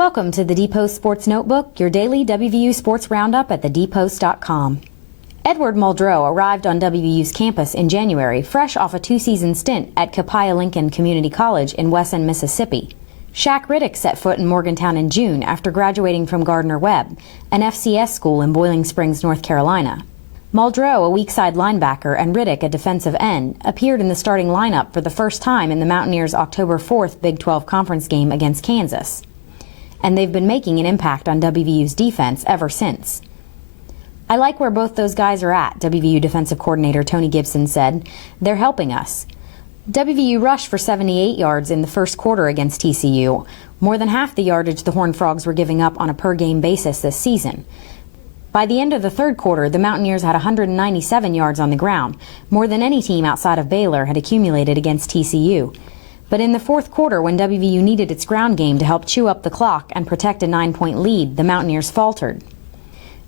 Welcome to the TheDPost Sports Notebook, your daily WVU sports roundup at TheDPost.com. Edward Muldrow arrived on WVU's campus in January, fresh off a two-season stint at Copiah Lincoln Community College in Wesson, Mississippi. Shaq Riddick set foot in Morgantown in June after graduating from Gardner-Webb, an FCS school in Boiling Springs, North Carolina. Muldrow, a weak-side linebacker, and Riddick, a defensive end, appeared in the starting lineup for the first time in the Mountaineers' October 4th Big 12 Conference game against Kansas. And they've been making an impact on WVU's defense ever since. "I like where both those guys are at," WVU defensive coordinator Tony Gibson said. "They're helping us." WVU rushed for 78 yards in the first quarter against TCU, more than half the yardage the Horned Frogs were giving up on a per-game basis this season. By the end of the third quarter, the Mountaineers had 197 yards on the ground, more than any team outside of Baylor had accumulated against TCU. But in the fourth quarter, when WVU needed its ground game to help chew up the clock and protect a 9-point lead, the Mountaineers faltered.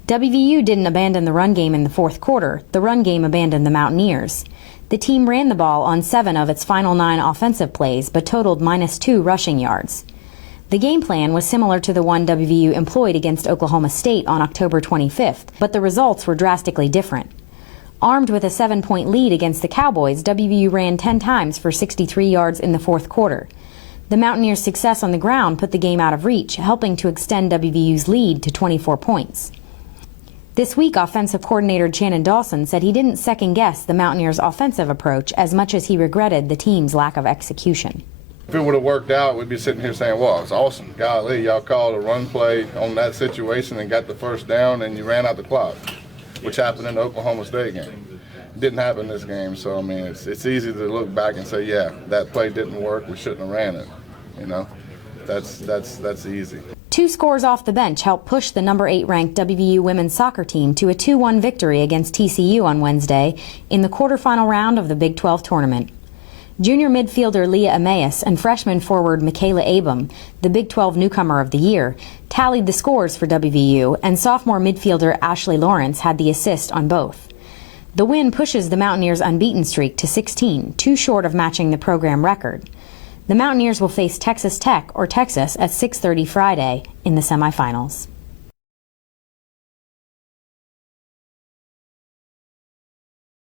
WVU didn't abandon the run game in the fourth quarter. The run game abandoned the Mountaineers. The team ran the ball on 7 of its final 9 offensive plays, but totaled -2 rushing yards. The game plan was similar to the one WVU employed against Oklahoma State on October 25th, but the results were drastically different. Armed with a 7-point lead against the Cowboys, WVU ran 10 times for 63 yards in the fourth quarter. The Mountaineers' success on the ground put the game out of reach, helping to extend WVU's lead to 24 points. This week, offensive coordinator Shannon Dawson said he didn't second-guess the Mountaineers' offensive approach as much as he regretted the team's lack of execution. If it would have worked out, we'd be sitting here saying, well, it's awesome. Golly, y'all called a run play on that situation and got the first down and you ran out the clock, which happened in the Oklahoma State game. It didn't happen in this game, so, I mean, it's easy to look back and say, yeah, that play didn't work, we shouldn't have ran it. You know, that's easy. 2 scores off the bench helped push the number 8 ranked WVU women's soccer team to a 2-1 victory against TCU on Wednesday in the quarterfinal round of the Big 12 tournament. Junior midfielder Leah Emmaus and freshman forward Michaela Abam, the Big 12 newcomer of the year, tallied the scores for WVU, and sophomore midfielder Ashley Lawrence had the assist on both. The win pushes the Mountaineers' unbeaten streak to 16, too short of matching the program record. The Mountaineers will face Texas Tech or Texas at 6:30 Friday in the semifinals.